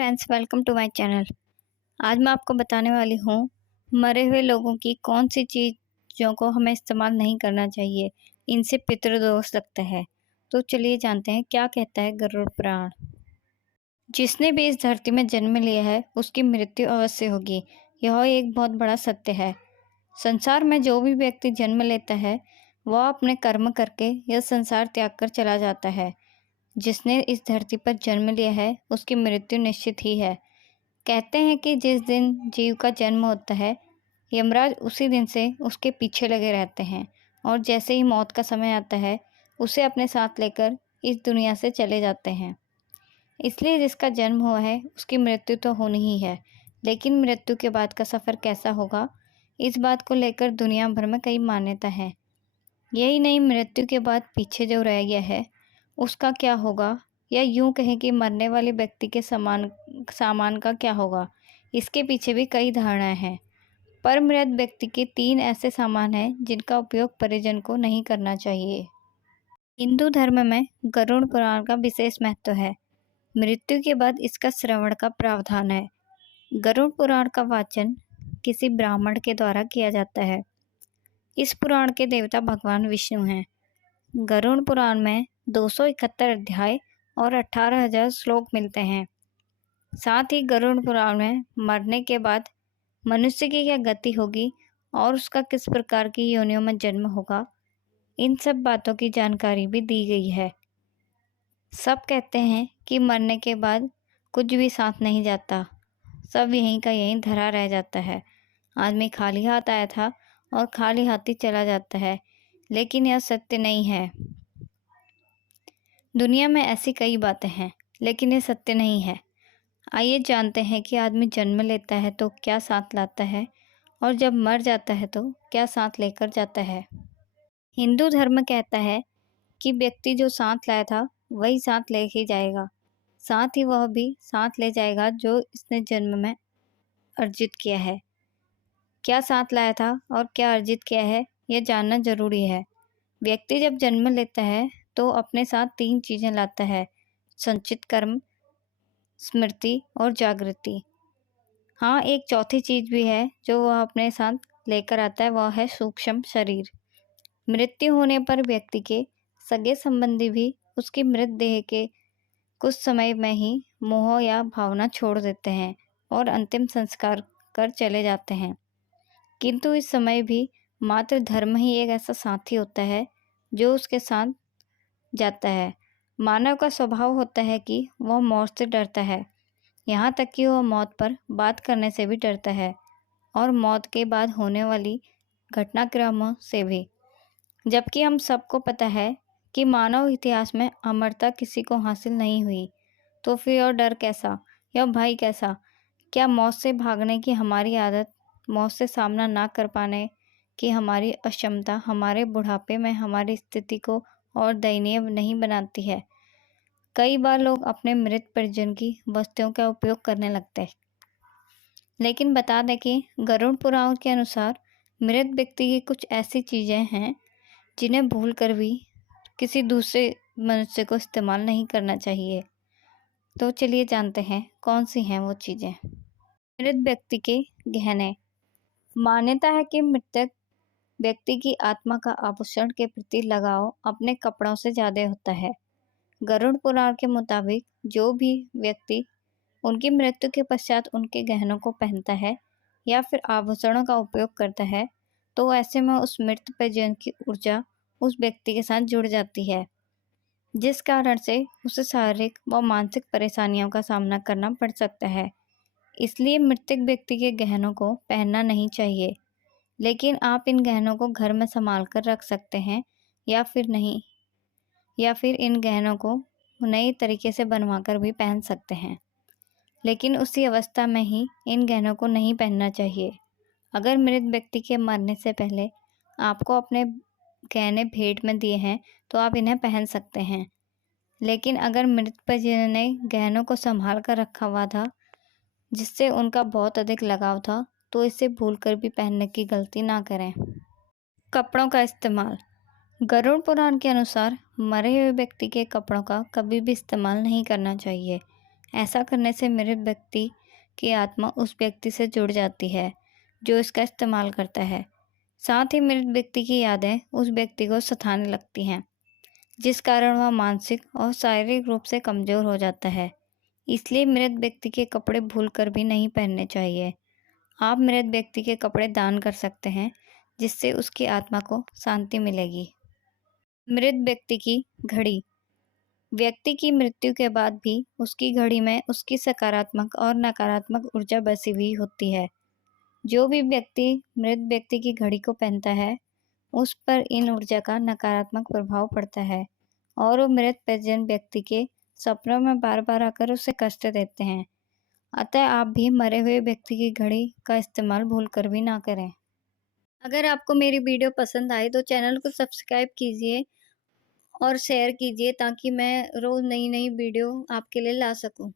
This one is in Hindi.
Friends, welcome to my channel. आज मैं आपको बताने वाली हूँ मरे हुए लोगों की कौन सी चीज़ों को हमें इस्तेमाल नहीं करना चाहिए, इनसे पितृदोष लगता है। तो चलिए जानते हैं क्या कहता है गरुड़ पुराण। जिसने भी इस धरती में जन्म लिया है उसकी मृत्यु अवश्य होगी, यह एक बहुत बड़ा सत्य है। संसार में जो भी व्यक्ति जन्म लेता है वह अपने कर्म करके यह संसार त्याग कर चला जाता है। जिसने इस धरती पर जन्म लिया है उसकी मृत्यु निश्चित ही है। कहते हैं कि जिस दिन जीव का जन्म होता है यमराज उसी दिन से उसके पीछे लगे रहते हैं और जैसे ही मौत का समय आता है उसे अपने साथ लेकर इस दुनिया से चले जाते हैं। इसलिए जिसका जन्म हुआ है उसकी मृत्यु तो होनी ही है, लेकिन मृत्यु के बाद का सफ़र कैसा होगा, इस बात को लेकर दुनिया भर में कई मान्यता है। यही नहीं, मृत्यु के बाद पीछे जो रह गया है उसका क्या होगा, या यूं कहें कि मरने वाले व्यक्ति के सामान का क्या होगा, इसके पीछे भी कई धारणाएं हैं। पर मृत व्यक्ति के 3 ऐसे सामान हैं जिनका उपयोग परिजन को नहीं करना चाहिए। हिंदू धर्म में गरुड़ पुराण का विशेष महत्व है। मृत्यु के बाद इसका श्रवण का प्रावधान है। गरुड़ पुराण का वाचन किसी ब्राह्मण के द्वारा किया जाता है। इस पुराण के देवता भगवान विष्णु हैं। गरुड़ पुराण में 271 अध्याय और 18,000 श्लोक मिलते हैं। साथ ही गरुड़ पुराण में मरने के बाद मनुष्य की क्या गति होगी और उसका किस प्रकार की योनियों में जन्म होगा, इन सब बातों की जानकारी भी दी गई है। सब कहते हैं कि मरने के बाद कुछ भी साथ नहीं जाता, सब यहीं का यहीं धरा रह जाता है। आदमी खाली हाथ आया था और खाली हाथ ही चला जाता है, लेकिन यह सत्य नहीं है। दुनिया में ऐसी कई बातें हैं, लेकिन ये सत्य नहीं है। आइए जानते हैं कि आदमी जन्म लेता है तो क्या साथ लाता है और जब मर जाता है तो क्या साथ लेकर जाता है। हिंदू धर्म कहता है कि व्यक्ति जो साथ लाया था वही साथ ले ही जाएगा, साथ ही वह भी साथ ले जाएगा जो इसने जन्म में अर्जित किया है। क्या साथ लाया था और क्या अर्जित किया है, यह जानना जरूरी है। व्यक्ति जब जन्म लेता है तो अपने साथ 3 चीज़ें लाता है: संचित कर्म, स्मृति और जागृति। हाँ, एक चौथी चीज़ भी है जो वह अपने साथ लेकर आता है, वह है सूक्ष्म शरीर। मृत्यु होने पर व्यक्ति के सगे संबंधी भी उसकी मृत देह के कुछ समय में ही मोह या भावना छोड़ देते हैं और अंतिम संस्कार कर चले जाते हैं। किंतु इस समय भी मात्र धर्म ही एक ऐसा साथी होता है जो उसके साथ जाता है। मानव का स्वभाव होता है कि वह मौत से डरता है, यहाँ तक कि वह मौत पर बात करने से भी डरता है और मौत के बाद होने वाली घटनाक्रमों से भी। जबकि हम सबको पता है कि मानव इतिहास में अमरता किसी को हासिल नहीं हुई, तो फिर और डर कैसा या भय कैसा? क्या मौत से भागने की हमारी आदत, मौत से सामना ना कर पाने की हमारी अक्षमता हमारे बुढ़ापे में हमारी स्थिति को और दयनीय नहीं बनाती है? कई बार लोग अपने मृत परिजन की वस्तुओं का उपयोग करने लगते हैं, लेकिन बता दें कि गरुड़ पुराण के अनुसार मृत व्यक्ति की कुछ ऐसी चीज़ें हैं जिन्हें भूल कर भी किसी दूसरे मनुष्य को इस्तेमाल नहीं करना चाहिए। तो चलिए जानते हैं कौन सी हैं वो चीज़ें। मृत व्यक्ति के गहने। मान्यता है कि मृतक व्यक्ति की आत्मा का आभूषण के प्रति लगाव अपने कपड़ों से ज़्यादा होता है। गरुड़ पुराण के मुताबिक जो भी व्यक्ति उनकी मृत्यु के पश्चात उनके गहनों को पहनता है या फिर आभूषणों का उपयोग करता है, तो ऐसे में उस मृत परिजन की ऊर्जा उस व्यक्ति के साथ जुड़ जाती है, जिस कारण से उसे शारीरिक व मानसिक परेशानियों का सामना करना पड़ सकता है। इसलिए मृतक व्यक्ति के गहनों को पहनना नहीं चाहिए, लेकिन आप इन गहनों को घर में संभाल कर रख सकते हैं या फिर इन गहनों को नए तरीके से बनवा कर भी पहन सकते हैं, लेकिन उसी अवस्था में ही इन गहनों को नहीं पहनना चाहिए। अगर मृत व्यक्ति के मरने से पहले आपको अपने गहने भेंट में दिए हैं तो आप इन्हें पहन सकते हैं, लेकिन अगर मृत परिजन ने गहनों को संभाल कर रखा हुआ था जिससे उनका बहुत अधिक लगाव था, तो इसे भूलकर भी पहनने की गलती ना करें। कपड़ों का इस्तेमाल। गरुड़ पुराण के अनुसार मरे हुए व्यक्ति के कपड़ों का कभी भी इस्तेमाल नहीं करना चाहिए। ऐसा करने से मृत व्यक्ति की आत्मा उस व्यक्ति से जुड़ जाती है जो इसका इस्तेमाल करता है। साथ ही मृत व्यक्ति की यादें उस व्यक्ति को सताने लगती हैं, जिस कारण वह मानसिक और शारीरिक रूप से कमज़ोर हो जाता है। इसलिए मृत व्यक्ति के कपड़े भूलकर भी नहीं पहनने चाहिए। आप मृत व्यक्ति के कपड़े दान कर सकते हैं, जिससे उसकी आत्मा को शांति मिलेगी। मृत व्यक्ति की घड़ी। व्यक्ति की मृत्यु के बाद भी उसकी घड़ी में उसकी सकारात्मक और नकारात्मक ऊर्जा बसी हुई होती है। जो भी व्यक्ति मृत व्यक्ति की घड़ी को पहनता है, उस पर इन ऊर्जा का नकारात्मक प्रभाव पड़ता है और वो मृत परिजन व्यक्ति के सपनों में बार बार आकर उसे कष्ट देते हैं। अतः आप भी मरे हुए व्यक्ति की घड़ी का इस्तेमाल भूलकर भी ना करें। अगर आपको मेरी वीडियो पसंद आई तो चैनल को सब्सक्राइब कीजिए और शेयर कीजिए ताकि मैं रोज़ नई नई वीडियो आपके लिए ला सकूं।